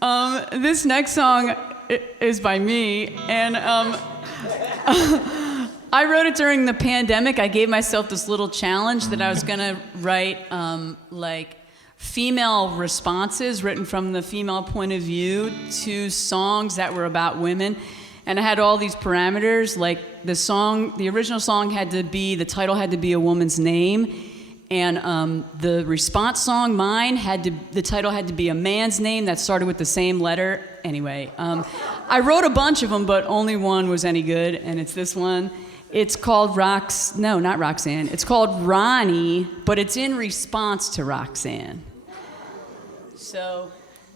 This next song is by me, and I wrote it during the pandemic. I gave myself this little challenge that I was gonna write like female responses written from the female point of view to songs that were about women. And I had all these parameters, like the original song the title had to be a woman's name. And the response song, mine, the title had to be a man's name that started with the same letter. Anyway, I wrote a bunch of them, but only one was any good, and it's this one. It's called not Roxanne. It's called Ronnie, but it's in response to Roxanne. So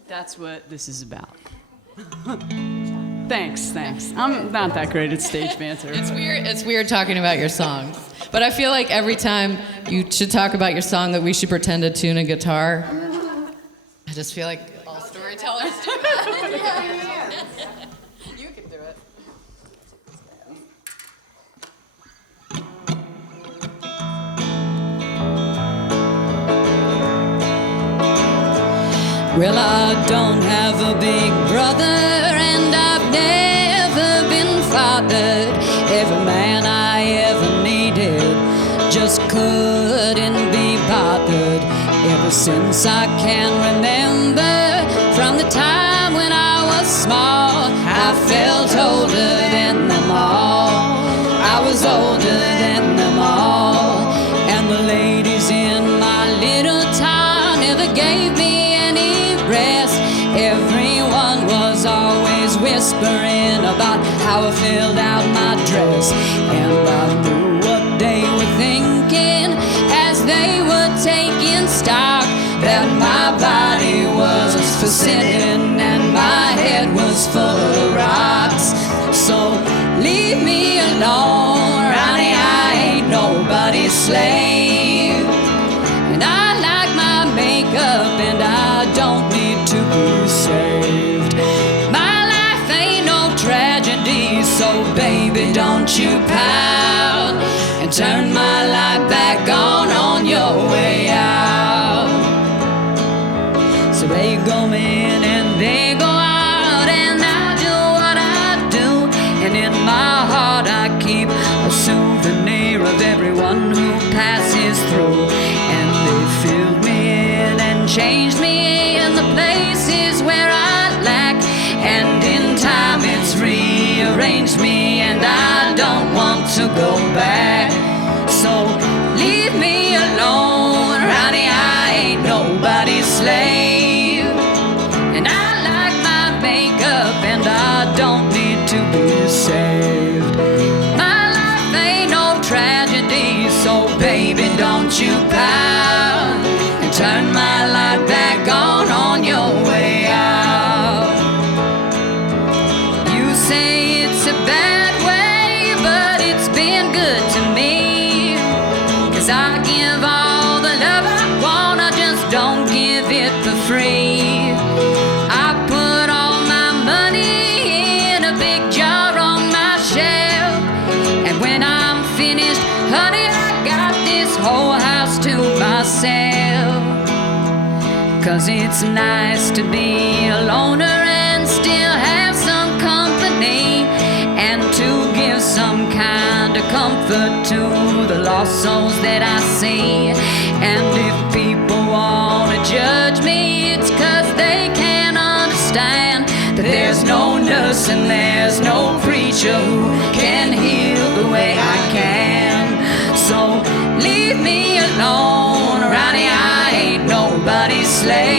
that's what this is about. Thanks. I'm not that great at stage banter. It's weird talking about your songs. But I feel like every time you should talk about your song that we should pretend to tune a guitar. I just feel like all storytellers do that. You can do it. Well, I don't have a big brother, and I've never been fathered. Every man I ever needed just couldn't be bothered. Ever since I can remember, from the time when I was small, I felt older than them all. I was older than them all. And the ladies in my little town never gave me any rest. Everyone was always whispering about how I filled out my dress. And I knew what they were thinking as they were taking stock, that my body was for sinning and my head was full of rocks. So leave me alone, Ronnie, I ain't nobody's slave. And I like my makeup and I don't need to be saved. My life ain't no tragedy, so baby don't you pout and turn my light back on your way out. So they go in and they go out, and I do what I do, and in my heart I keep a souvenir of everyone who passes through. And they filled me in and changed me in the places where I lack, and in time it's rearranged me, and I don't want to go back. So leave me alone, Ronnie, I ain't nobody's slave. And I like my makeup and I don't need to be saved. My life ain't no tragedy, so baby don't you pout and turn my light back on your way out. You say it's a bad way, but it's been good to me, 'cause I give all the love I want, I just don't give it for free. I put all my money in a big jar on my shelf, and when I'm finished, honey, I got this whole house to myself. 'Cause it's nice to be a loner and still have some company, and to give some kind of comfort to the lost souls that I see. And if people want to judge me, it's 'cause they can't understand that there's no nurse and there's no preacher who can heal the way I can. So leave me alone, Ronnie, I ain't nobody's slave.